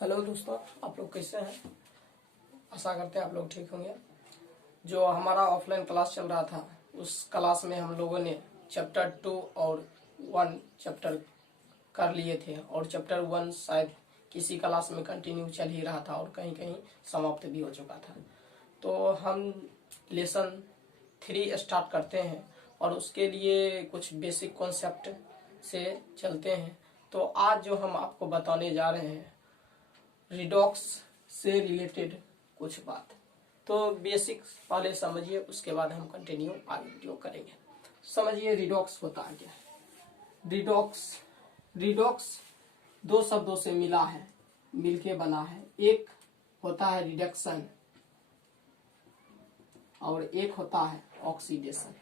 Hello दोस्तों, आप लोग कैसे हैं। आशा करते हैं आप लोग ठीक होंगे। जो हमारा ऑफलाइन क्लास चल रहा था उस क्लास में हम लोगों ने चैप्टर 2 और 1 चैप्टर कर लिए थे और चैप्टर 1 शायद किसी क्लास में कंटिन्यू चल ही रहा था और कहीं कहीं समाप्त भी हो चुका था। तो हम लेसन 3 स्टार्ट करते हैं और उसके लिए कुछ बेसिक कॉन्सेप्ट से चलते हैं। तो आज जो हम आपको बताने जा रहे हैं रिडॉक्स से रिलेटेड कुछ बात। तो बेसिक्स पहले समझिए, उसके बाद हम कंटिन्यू आगे वीडियो करेंगे। समझिए रिडॉक्स होता है क्या। रिडॉक्स दो शब्दों से मिला है, मिलके बना है। एक होता है रिडक्शन और एक होता है ऑक्सीडेशन।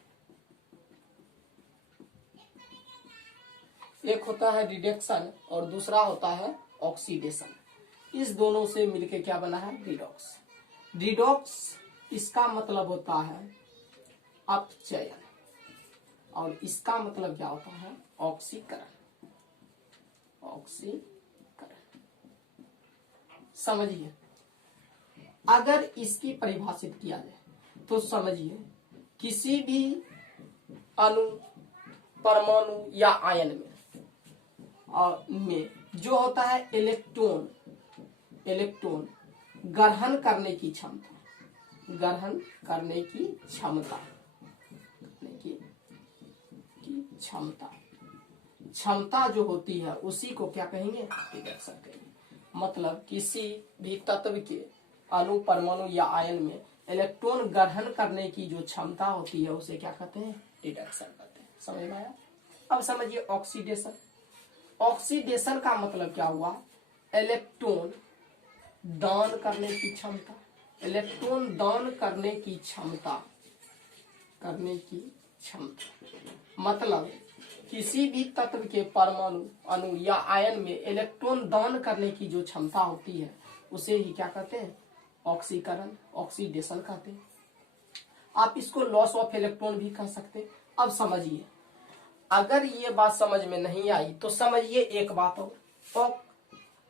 एक होता है रिडक्शन और दूसरा होता है ऑक्सीडेशन। इस दोनों से मिलके क्या बना है रिडॉक्स। रिडॉक्स इसका मतलब होता है अपचयन और इसका मतलब क्या होता है ऑक्सीकरण। समझिए, अगर इसकी परिभाषित किया जाए तो समझिए किसी भी अणु, परमाणु या आयन में जो होता है इलेक्ट्रॉन ग्रहण करने की क्षमता जो होती है उसी को क्या कहेंगे रिडक्शन कहेंगे। मतलब किसी भी तत्व के अणु, परमाणु या आयन में इलेक्ट्रॉन ग्रहण करने की जो क्षमता होती है उसे क्या कहते हैं रिडक्शन कहते हैं। समझ में आया। अब समझिए ऑक्सीडेशन का मतलब क्या हुआ, इलेक्ट्रॉन दान करने की क्षमता। मतलब किसी भी तत्व के परमाणु, अणु या आयन में इलेक्ट्रॉन दान करने की जो क्षमता होती है उसे ही क्या कहते हैं ऑक्सीकरण, ऑक्सीडेशन कहते हैं। आप इसको लॉस ऑफ इलेक्ट्रॉन भी कह सकते हैं। अब समझिए, अगर ये बात समझ में नहीं आई तो समझिए एक बात और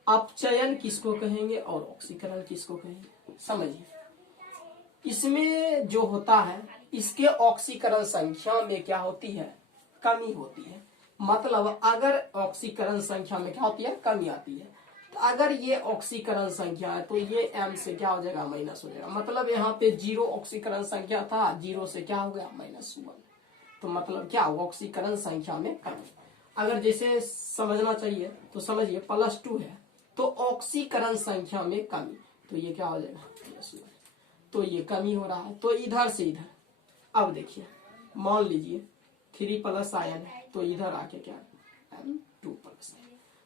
अपचयन किसको कहेंगे और ऑक्सीकरण किसको कहेंगे। समझिए, इसमें जो होता है इसके ऑक्सीकरण संख्या में क्या होती है कमी होती है। मतलब अगर ऑक्सीकरण संख्या में क्या होती है कमी आती है, तो अगर ये ऑक्सीकरण संख्या है तो ये m से क्या हो जाएगा माइनस हो जाएगा। मतलब यहाँ पे 0 ऑक्सीकरण संख्या था, 0 से क्या हो गया -1। तो मतलब क्या हुआ ऑक्सीकरण संख्या में कमी। अगर जैसे समझना चाहिए तो समझिए +2 है तो ऑक्सीकरण संख्या में कमी, तो ये क्या हो जाएगा -1। तो ये कमी हो रहा है तो इधर से इधर। अब देखिए, मान लीजिए 3+ आयन है तो इधर आके क्या M2+।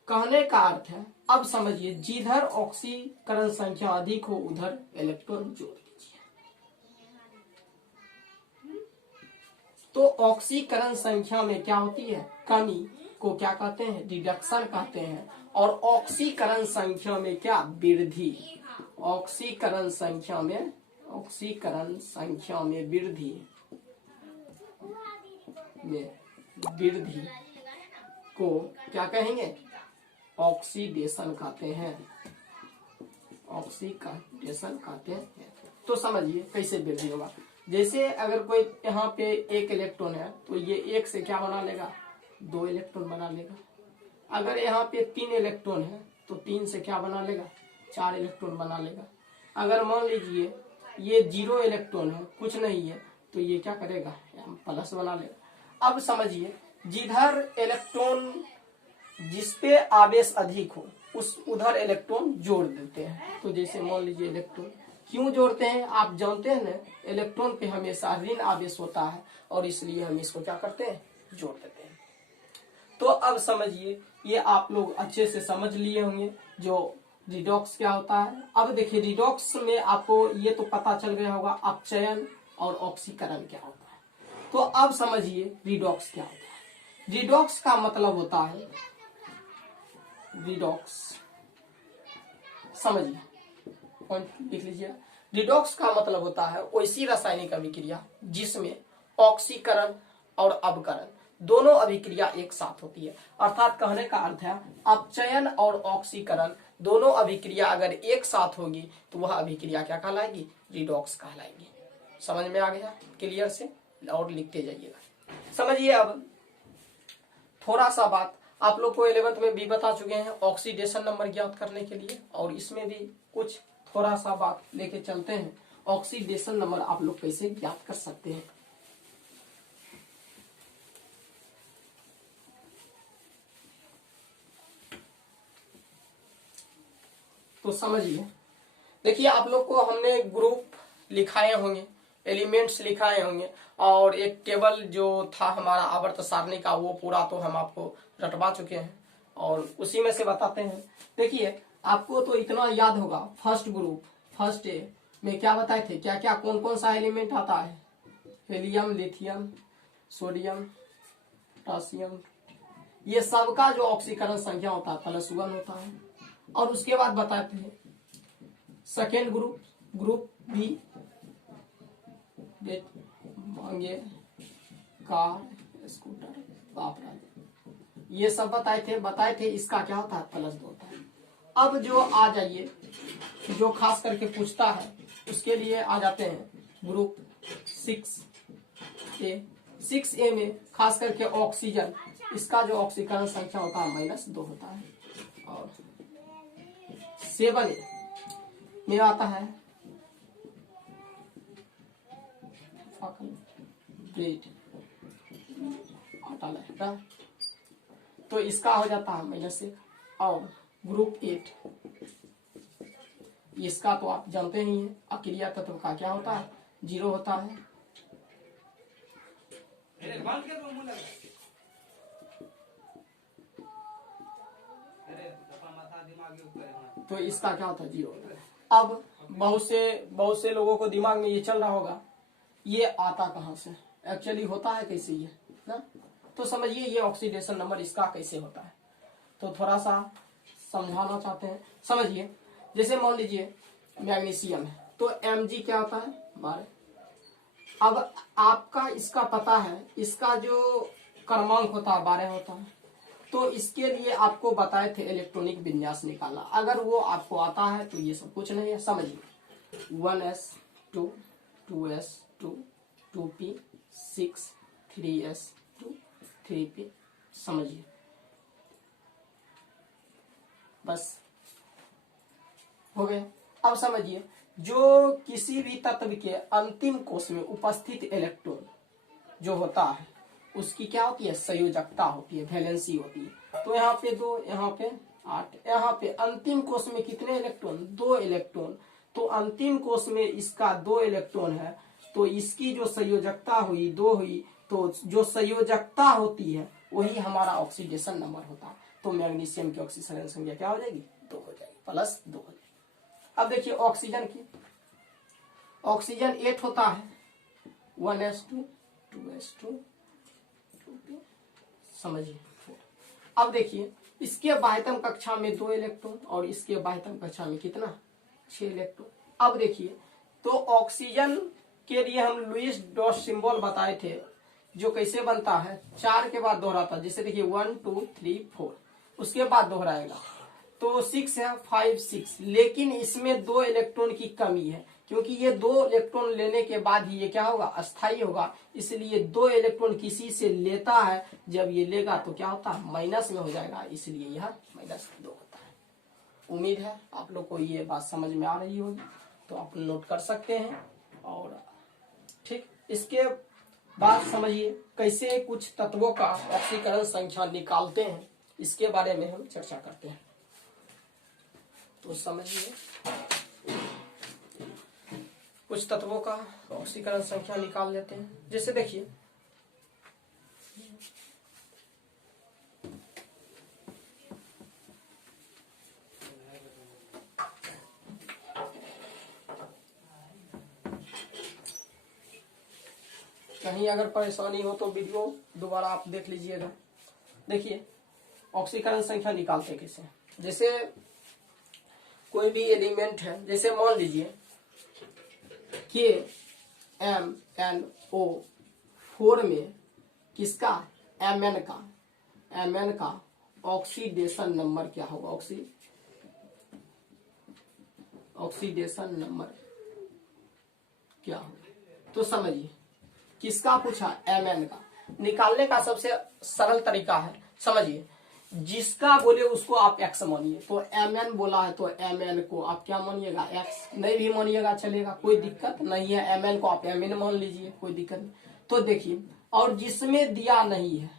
कहने का अर्थ है, अब समझिए जिधर ऑक्सीकरण संख्या अधिक हो उधर इलेक्ट्रॉन जोड़ दीजिए। तो ऑक्सीकरण संख्या में क्या होती है कमी को क्या कहते हैं रिडक्शन कहते हैं। और ऑक्सीकरण संख्या में क्या वृद्धि। ऑक्सीकरण संख्या में वृद्धि को क्या कहेंगे ऑक्सीडेशन कहते हैं। तो समझिए कैसे वृद्धि होगा। जैसे अगर कोई यहाँ पे 1 इलेक्ट्रॉन है तो ये 1 से क्या बना लेगा 2 इलेक्ट्रॉन बना लेगा। अगर यहाँ पे 3 इलेक्ट्रॉन है तो 3 से क्या बना लेगा 4 इलेक्ट्रॉन बना लेगा। अगर मान लीजिए ये 0 इलेक्ट्रॉन है, कुछ नहीं है, तो ये क्या करेगा M+ बना लेगा। अब समझिए जिधर इलेक्ट्रॉन जिसपे आवेश अधिक हो उधर इलेक्ट्रॉन जोड़ देते हैं। तो जैसे मान लीजिए इलेक्ट्रॉन क्यों जोड़ते हैं आप जानते हैं ना, इलेक्ट्रॉन पे हमेशा ऋण आवेश होता है और इसलिए हम इसको क्या करते हैं जोड़ देते हैं। तो अब समझिए ये आप लोग अच्छे से समझ लिए होंगे जो रिडॉक्स क्या होता है। अब देखिए रिडॉक्स में आपको ये तो पता चल गया होगा अपचयन और ऑक्सीकरण क्या होता है। तो अब समझिए रिडॉक्स क्या होता है। रिडॉक्स का मतलब होता है समझिए पॉइंट लिख लीजिए। रिडॉक्स का मतलब होता है वैसी रासायनिक अभिक्रिया जिसमें ऑक्सीकरण और अपकरण दोनों अभिक्रिया एक साथ होती है। अर्थात कहने का अर्थ है अपचयन और ऑक्सीकरण दोनों अभिक्रिया अगर एक साथ होगी तो वह अभिक्रिया क्या कहलाएगी, रिडॉक्स कहलाएगी। समझ में आ गया क्लियर से, और लिखते जाइएगा। समझिए अब थोड़ा सा बात आप लोग को 11th में भी बता चुके हैं ऑक्सीडेशन नंबर ज्ञात करने के लिए, और इसमें भी कुछ थोड़ा सा बात लेके चलते हैं ऑक्सीडेशन नंबर आप लोग कैसे ज्ञात कर सकते हैं। तो समझिए, देखिए आप लोग को हमने ग्रुप लिखाए होंगे, एलिमेंट्स लिखाए होंगे, और एक टेबल जो था हमारा आवर्त सारणी का वो पूरा तो हम आपको रटवा चुके हैं, और उसी में से बताते हैं। देखिए आपको तो इतना याद होगा, फर्स्ट ग्रुप फर्स्ट ए में क्या बताए थे, क्या क्या कौन कौन सा एलिमेंट आता है, हीलियम, लिथियम, सोडियम, पोटासियम, ये सबका जो ऑक्सीकरण संख्या होता है +1 होता है। और उसके बाद बताते हैं सेकेंड ग्रुप, ग्रुप बी, मांगे, कार, स्कूटर, बापरा, ये सब बताए थे इसका क्या होता है +2 होता है। अब जो आ जाइए जो खास करके पूछता है उसके लिए आ जाते हैं ग्रुप 6A। 6A में खास करके ऑक्सीजन, इसका जो ऑक्सीकरण संख्या होता है -2 होता है। और 7A में आता है ब्रेड, आटा लगता, तो इसका हो जाता है -1। और ग्रुप 8, इसका तो आप जानते ही हैं, अक्रिया तत्व का क्या होता है 0 होता है। तो इसका क्या होता है 0 होता है। अब बहुत से लोगों को दिमाग में ये चल रहा होगा ये आता कहाँ से, एक्चुअली होता है कैसे ये ना, तो समझिए ये ऑक्सीडेशन नंबर इसका कैसे होता है, तो थोड़ा सा समझाना चाहते हैं। समझिए जैसे मान लीजिए मैग्नीशियम है तो Mg क्या होता है 12। अब आपका इसका पता है, इसका जो क्रमांक होता है 12 होता है, तो इसके लिए आपको बताए थे इलेक्ट्रॉनिक विन्यास निकालना, अगर वो आपको आता है तो ये सब कुछ नहीं है। समझिए 1s2 2s2 2p 6 3s2 3p, समझिए बस हो गए। अब समझिए जो किसी भी तत्व के अंतिम कोश में उपस्थित इलेक्ट्रॉन जो होता है उसकी क्या होती है, संयोजकता होती है, वैलेंसी होती है। तो यहाँ पे 2, यहाँ पे 8, यहाँ पे अंतिम कोश में कितने इलेक्ट्रॉन, 2 इलेक्ट्रॉन। तो अंतिम कोश में इसका 2 इलेक्ट्रॉन है, तो इसकी जो संयोजकता हुई 2 हुई, तो जो संयोजकता होती है वही हमारा ऑक्सीडेशन नंबर होता है। तो मैग्नीशियम की ऑक्सीकरण संख्या क्या हो जाएगी 2 हो जाएगी, +2 हो जाएगी। अब देखिए ऑक्सीजन की, ऑक्सीजन 8 होता है 1s2 2s2 2p, समझिए। अब देखिए इसके बाह्यतम कक्षा में 2 इलेक्ट्रॉन और इसके बाह्यतम कक्षा में कितना 6 इलेक्ट्रॉन। अब देखिए तो ऑक्सीजन के लिए हम लुईस डॉट सिंबल बताए थे, जो कैसे बनता है 4 के बाद दोहराता है, जैसे देखिए 1 2 3 4 उसके बाद दोहराएगा, तो 6 है 5 6, लेकिन इसमें 2 इलेक्ट्रॉन की कमी है, क्योंकि ये 2 इलेक्ट्रॉन लेने के बाद ही ये क्या होगा अस्थायी होगा, इसलिए 2 इलेक्ट्रॉन किसी से लेता है, जब ये लेगा तो क्या होता है माइनस में हो जाएगा, इसलिए यह -2 होता है। उम्मीद है आप लोग को ये बात समझ में आ रही होगी, तो आप नोट कर सकते हैं। और ठीक इसके बाद समझिए कैसे कुछ तत्वों का ऑक्सीकरण संख्या निकालते हैं, इसके बारे में हम चर्चा करते हैं। तो समझिए कुछ तत्वों का ऑक्सीकरण संख्या निकाल लेते हैं। जैसे देखिए कहीं अगर परेशानी हो तो वीडियो दोबारा आप देख लीजिएगा। देखिए ऑक्सीकरण संख्या निकालते कैसे, जैसे कोई भी एलिमेंट है, जैसे मान लीजिए KMnO4 में किसका Mn का ऑक्सीडेशन नंबर क्या होगा? ऑक्सीडेशन नंबर क्या होगा? तो समझिए, किसका पूछा? Mn का। निकालने का सबसे सरल तरीका है, समझिए, जिसका बोले उसको आप x मानिए। तो Mn बोला है तो Mn को आप क्या मानिएगा? x। नहीं भी मानिएगा चलेगा, कोई दिक्कत नहीं है। Mn को आप Mn मान लीजिए, कोई दिक्कत नहीं। तो देखिए, और जिसमें दिया नहीं है,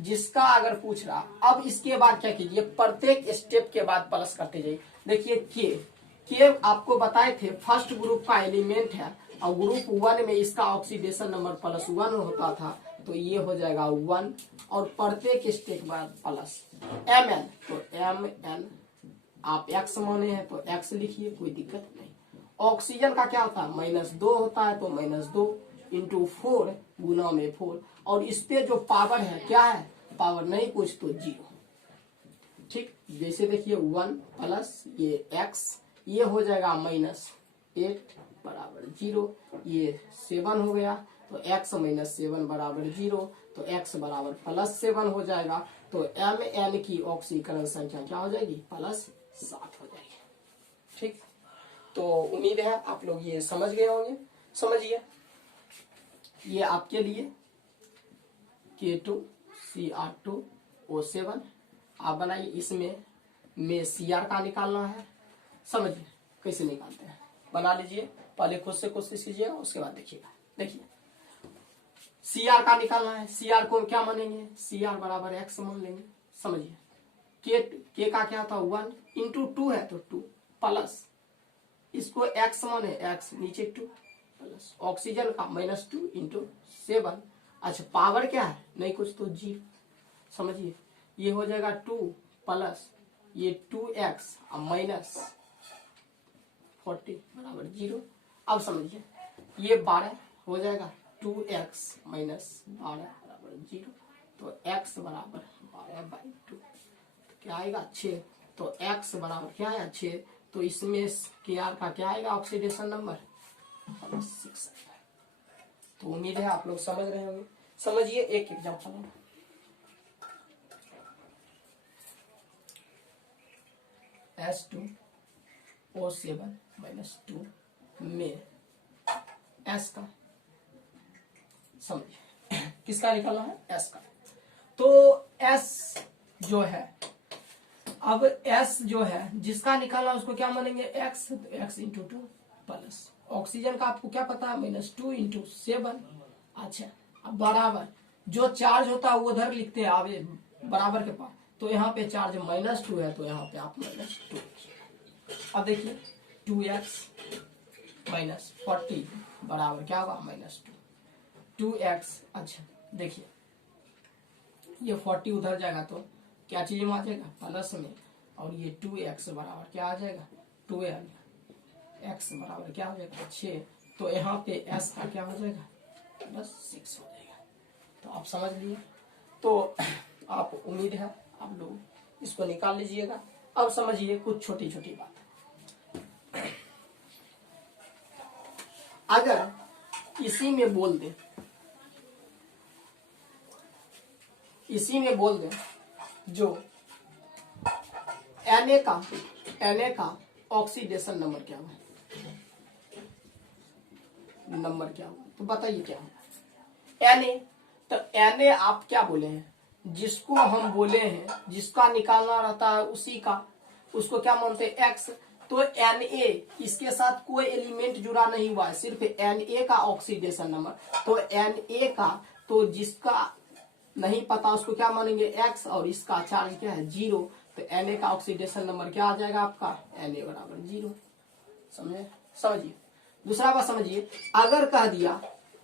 जिसका अगर पूछ रहा, अब इसके बाद क्या कीजिए, प्रत्येक स्टेप के बाद प्लस करते जाइए। देखिए के आपको बताए थे फर्स्ट ग्रुप का एलिमेंट है, और ग्रुप 1 में इसका ऑक्सीडेशन नंबर +1 होता था, तो ये हो जाएगा 1, और प्रत्येक स्टेप बाद प्लस Mn। तो Mn आप x माने हैं तो x लिखिए, कोई दिक्कत नहीं। ऑक्सीजन का क्या होता है? -2 होता है, तो -2 × 4 गुना में 4, और इस पे जो पावर है क्या है? पावर नहीं कुछ तो 0। ठीक, जैसे देखिए 1 प्लस ये x, ये हो जाएगा -8 बराबर 0, ये 7 हो गया, तो x - 7 बराबर 0, तो x बराबर +7 हो जाएगा। तो Mn की ऑक्सीकरण संख्या क्या हो जाएगी? +7 हो जाएगी। ठीक, तो उम्मीद है आप लोग ये समझ गए होंगे। समझिए, ये आपके लिए K2Cr2O7 आप बनाइए। इसमें Cr का निकालना है। समझिए कैसे निकालते हैं, बना लीजिए, पहले खुद से कोशिश कीजिए, उसके बाद देखिएगा। देखिए, Cr का निकालना है। Cr को क्या मानेंगे? Cr बराबर x मान लेंगे। समझिए, K का क्या था? 1 × 2 है, तो 2 प्लस इसको x माने, x नीचे 2 प्लस ऑक्सीजन का -2 × 7। अच्छा, पावर क्या है? नहीं कुछ तो 0। समझिए, ये हो जाएगा 2 प्लस ये 2x -40 बराबर 0। अब समझिए, ये 12 हो जाएगा, 2x - 12 बराबर 0, तो x बराबर 12/2 क्या आएगा? 6। तो x बराबर क्या है? 6। तो इसमें Kr का क्या आएगा? Oxidation number 6। तो उम्मीद है आप लोग समझ रहे होंगे। समझिए, एक एग्जाम्पल H2O7 -2 में S का, समझिए किसका निकालना है? S का। तो S जो है, अब S जो है जिसका निकालना उसको क्या मानेंगे? x, तो x × 2 प्लस ऑक्सीजन का आपको क्या पता है? -2 × 7। अच्छा, अब बराबर जो चार्ज होता है वो उधर लिखते हैं आगे बराबर के पास, तो यहाँ पे चार्ज -2 है, तो यहाँ पे आप -2 लिखिए। अब देखिए 2x - 40 बराबर क्या होगा? -2 2x। अच्छा देखिए, ये 40 उधर जाएगा तो क्या चीज में आ जाएगा? प्लस में, और ये 2x बराबर क्या आ जाएगा? 12, x बराबर क्या हो जाएगा? 6। तो यहाँ पे s का क्या हो जाएगा? +6 हो जाएगा। तो आप समझ लिए। तो आप उम्मीद है आप लोग इसको निकाल लीजिएगा। अब समझिए कुछ छोटी छोटी बात। अगर इसी में बोल दे, जो Na का ऑक्सीडेशन नंबर क्या होगा? तो बताइए क्या होगा? Na, तो Na आप क्या बोले हैं? जिसको हम बोले हैं, जिसका निकालना रहता है उसी का, उसको क्या मानते हैं? x। तो Na इसके साथ कोई एलिमेंट जुड़ा नहीं हुआ है, सिर्फ Na का ऑक्सीडेशन नंबर। तो Na का, तो जिसका नहीं पता उसको क्या मानेंगे? x, और इसका चार्ज क्या है? 0। तो Na का ऑक्सीडेशन नंबर क्या आ जाएगा आपका? Na बराबर 0। समझिए। दूसरा बात समझिए, अगर कह दिया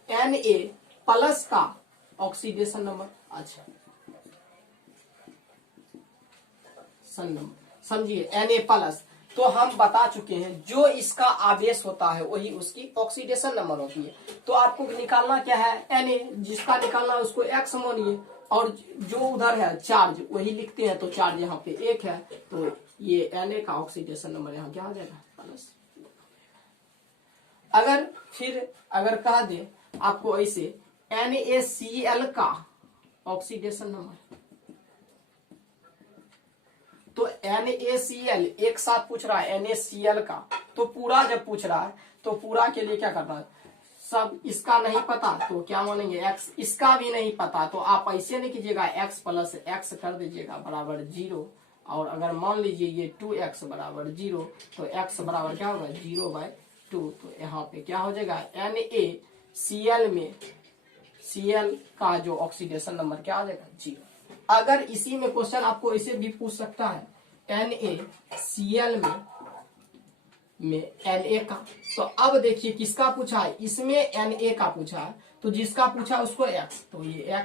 Na प्लस का ऑक्सीडेशन नंबर, अच्छा समझिए Na प्लस, तो हम बता चुके हैं जो इसका आवेश होता है वही उसकी ऑक्सीडेशन नंबर होती है। तो आपको निकालना क्या है? Na, जिसका निकालना है उसको x मानिए, और जो उधर है चार्ज वही लिखते हैं, तो चार्ज यहाँ पे 1 है, तो ये Na का ऑक्सीडेशन नंबर यहाँ क्या आ जाएगा? प्लस। अगर कह दे आपको ऐसे NaCl का ऑक्सीडेशन नंबर। तो NaCl एक साथ पूछ रहा है NaCl का, तो पूरा जब पूछ रहा है तो पूरा के लिए क्या करना है, सब इसका नहीं पता तो क्या मानेंगे x, इसका भी नहीं पता तो आप ऐसे नहीं कीजिएगा, x प्लस x कर दीजिएगा बराबर 0, और अगर मान लीजिए ये 2x बराबर 0 तो x बराबर क्या होगा 0/2। तो यहाँ पे क्या हो जाएगा NaCl में Cl का जो ऑक्सीडेशन नंबर क्या आ जाएगा 0। अगर इसी में क्वेश्चन आपको ऐसे भी पूछ सकता है NaCl में Na का, तो अब देखिए किसका पूछा है, इसमें Na का पूछा है तो जिसका पूछा है उसको x, तो ये x,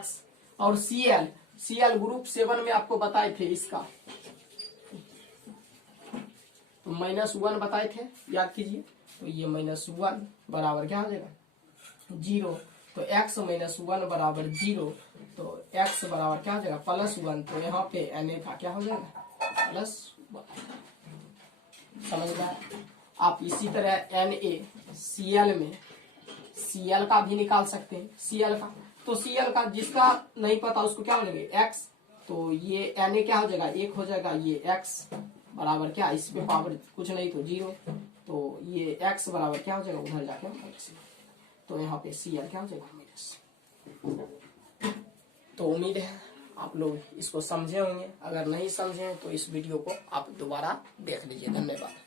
और Cl ग्रुप 7 में आपको बताए थे इसका, तो -1 बताए थे, याद कीजिए। तो ये -1 बराबर क्या हो जाएगा 0, तो x -1 बराबर 0, तो x बराबर क्या हो जाएगा +1, तो यहाँ पे Na का क्या हो जाएगा +1। समझ में आया? आप इसी तरह NaCl में Cl का भी निकाल सकते हैं, Cl का, तो Cl का जिसका नहीं पता उसको क्या बोलेंगे x, तो ये Na क्या हो जाएगा 1 हो जाएगा, ये x बराबर क्या, इसमें पावर कुछ नहीं तो 0, तो ये x बराबर क्या हो जाएगा उधर जाके तो यहाँ पे Cl क्या हो जाएगा -। तो उम्मीद है आप लोग इसको समझे होंगे, अगर नहीं समझे तो इस वीडियो को आप दोबारा देख लीजिए। धन्यवाद।